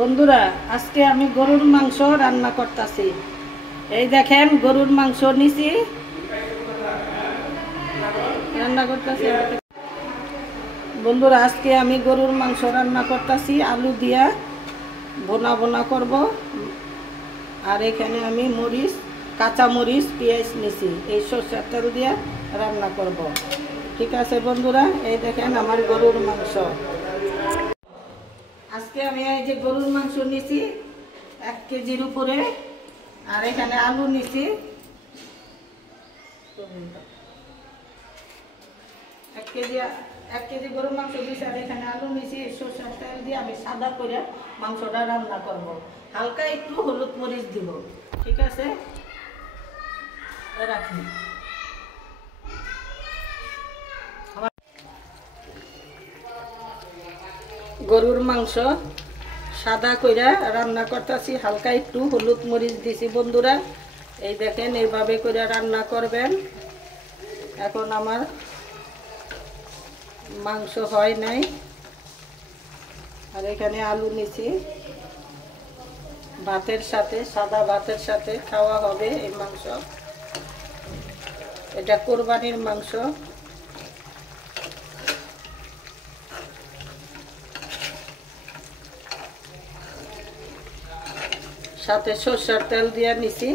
বন্ধুরা আজকে আমি গরুর মাংস রান্না করতেছি। এই দেখেন গরুর মাংস নিছি রান্না করতেছি। বন্ধুরা আজকে আমি গরুর মাংস রান্না করতেছি, আলু দিয়া ভোনা ভোনা করব। আর এখানে আমি মরিচ, কাঁচা মরিচ, পেঁয়াজ নিছি, এই সরষের তেল দিয়ে রান্না করব। ঠিক আছে বন্ধুরা, এই দেখেন আমার গরুর মাংস। আজকে আমি এই যে গরুর মাংস নিছি 1 কেজির উপরে, আর এখানে আলু নিছি 1 কেজি গরুর মাংস নিছি, আর এখানে আলু নিছি। সরষের তেল দিয়ে আমি সাদা করে মাংসটা রান্না করব। হালকা একটু হলুদ মরিচ দিব। ঠিক আছে, রাখি। গরুর মাংস সাদা কইরা রান্না করতেছি, হালকা একটু হলুদ মরিচ দিছি বন্ধুরা। এই দেখেন এইভাবে করে রান্না করবেন। এখন আমার মাংস হয় নাই, আর এখানে আলু নিছি, ভাতের সাথে, সাদা ভাতের সাথে খাওয়া হবে এই মাংস। এটা কোরবানির মাংস। সাথে সরষের তেল দিয়ে নিছি।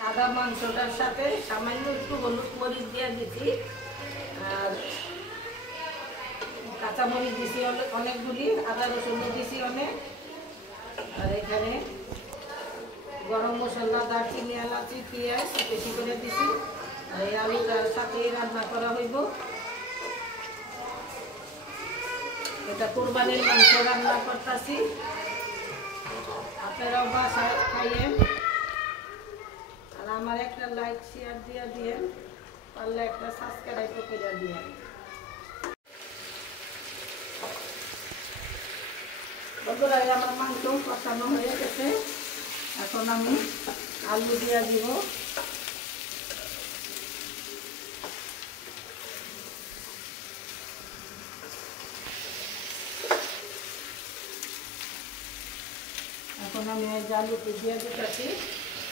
সাদা মাংসটার সাথে সামান্য একটু হলুদ মরিচ দিয়ে দিচ্ছি, আর কাঁচা মরিচ দিছি অনেকগুলি, আদা রসুন দিছি অনেক, আর এখানে গরম মশলা, দারচিনি, এলাচি, পেঁয়াজ বেশি করে দিছি। আর এই আলুটার সাথেই রান্না করা হইব। এটা কোরবানির মাংস রান্না করতেছি, আপনারাও বাসায় খাইয়েন। আর আমার একটা লাইক শেয়ার দিয়ে দিয়েন, পারলে একটা সাবস্ক্রাইব করে দিয়েন। বন্ধুরা আমার মাংস কষানো হয়ে গেছে, এখন আমি আলু দিয়ে দিব। এখন আমি এই আলুটি দিয়ে দিতেছি,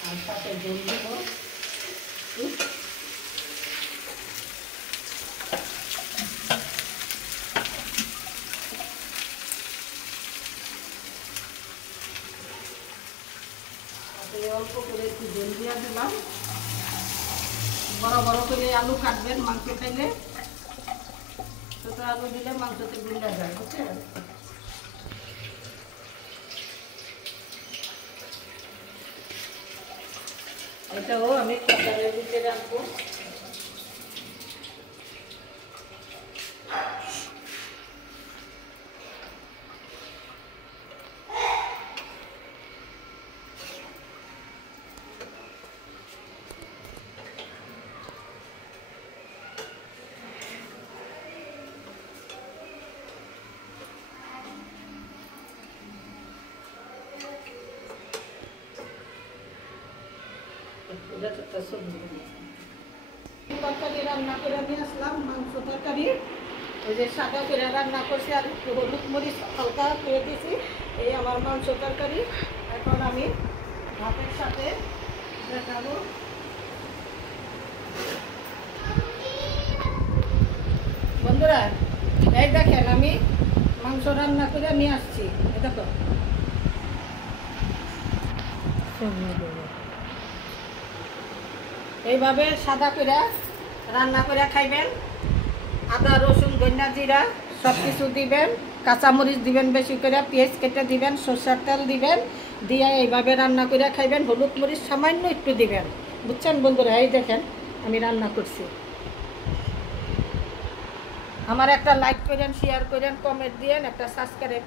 আর সাথে জল দেব। অল্প করে একটু জল দিয়ে দিলাম। বড় বড় করে আলু কাটবেন মাংস খাইলে, ছোট আলু দিলে মাংসতে গুন্ডা যায়, বুঝছেন? এটাও আমি খাবারের ভিতরে রাখবো। তরকারি রান্না করে নিয়ে আসলাম, মাংস তরকারি। ওই যে সাদা করে রান্না করছি, আর একটু হলুদ মরিচ হালকা করে দিয়েছি। এই আমার মাংস তরকারি। এখন আমি ভাতের সাথে দেখাবো। বন্ধুরা এই দেখেন আমি মাংস রান্না করে নিয়ে আসছি, এই দেখো। এইভাবে সাদা করে রান্না করে খাইবেন। আদা রসুন ধনিয়া জিরা সব কিছু দিবেন, কাঁচামরিচ দিবেন বেশি করে, পেঁয়াজ কেটে দিবেন, সরষের তেল দিবেন, দিয়ে এইভাবে রান্না করে খাইবেন। হলুদ মরিচ সামান্য একটু দিবেন, বুঝছেন বন্ধুরা? এই দেখেন আমি রান্না করছি। আমার একটা লাইক করেন, শেয়ার করেন, কমেন্ট দিয়েন, একটা সাবস্ক্রাইব